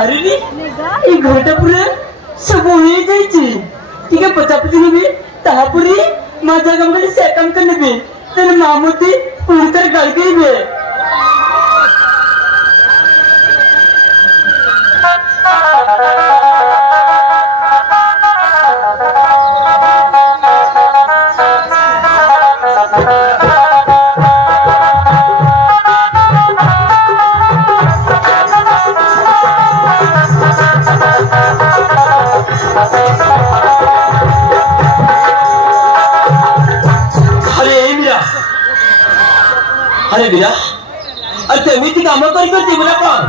अरे रे ये घरटा पूरा सब हो जाइए ठीक है पचापची नेबी तापुरी मा जगह में से काम कर नेबी तेरे मामूती पूतर गल गई बे अरे बिना अरे तेमिति काम करते बोला कौन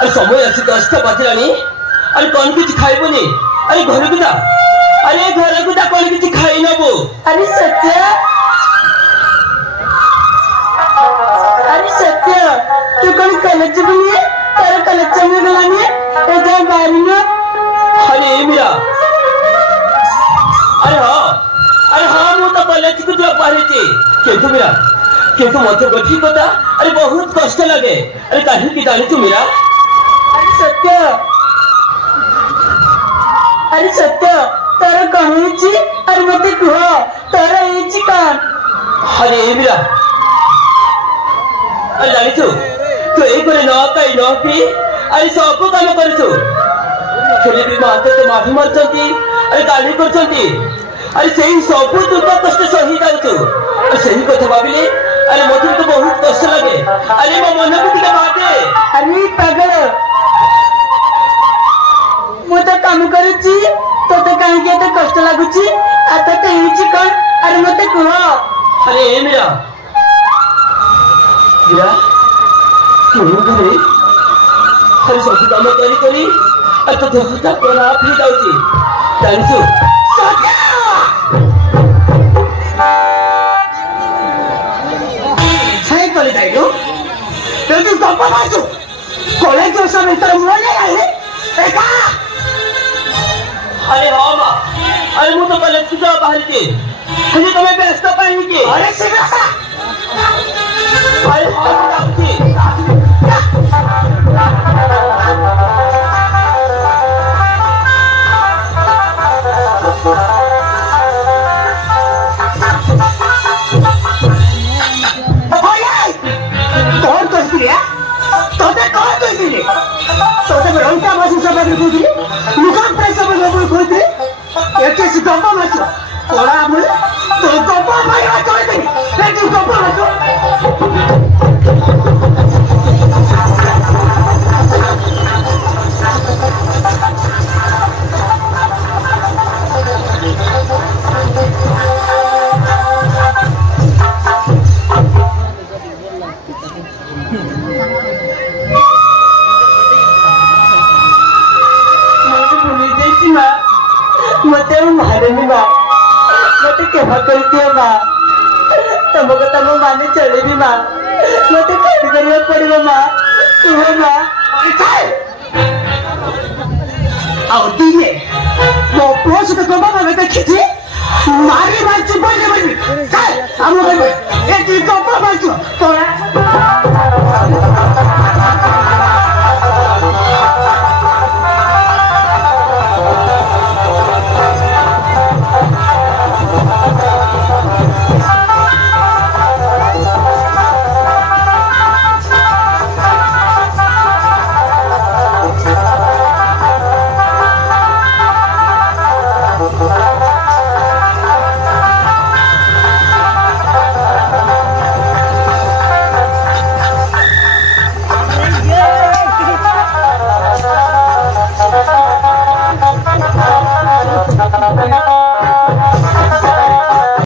अरे समय आसी 10टा बाजिलानी अरे कौन किसी खाइबनी अरे घर को जा कौन किसी खाई नबो अरे सत्य तू कौन कलेज बनी तेरा कलेज में गलानी ए जा बारी में अरे मेरा अरे हाँ मु तो कलेज को जा पारी थी किंतु मेरा किंतु मत गठी कथा अरे बहुत कष्ट लगे अरे कहीं की जानी तू मेरा अरे सत्य तारा कहीं ची अरे मत कह तारा एची कान अरे मेरा अरे जानी तू एक बार ना कहीं ना पी अरे सब काम कर खेले भी माते तो माफी मारचंती अरे गाली करचंती अरे सही सब दुख कष्ट सही जाऊ अरे सही कथा भाविले अरे मधुर तो बहुत कष्ट लगे अरे मो मन को टिके बाटे अरे पागल मु तो काम करूची तो काहे के तो कष्ट लागुची आता तो हिची कोन अरे मते कह अरे मेरा तू घरे अरे सब काम करी अरे तो देहटा कोना फिर जाउची जानछु कॉलेज आई लो तेरे को गप्पा मारचो कॉलेज जो सब इतना मोने आए एका अरे हाँ माँ अरे मुझे तो कॉलेज की जॉब बाहर की मुझे तुम्हें व्यस्त पाएंगे की अरे सिर्फ अरे हाँ तोते रंटा मासी सब कोथि मुखा पैसा सब कोथि एके से गप्पा माछो कोला मुले तो गप्पा मारवा चले दे लेकिन गप्पा माछो मते मारेनी बा मते केहा करती है बा तमको तम माने चले भी बा मते कहीं करना पड़ेगा माँ तुम्हें माँ आओ दिए वो पोस्ट तो कब मैं देखी थी मारी मार चुप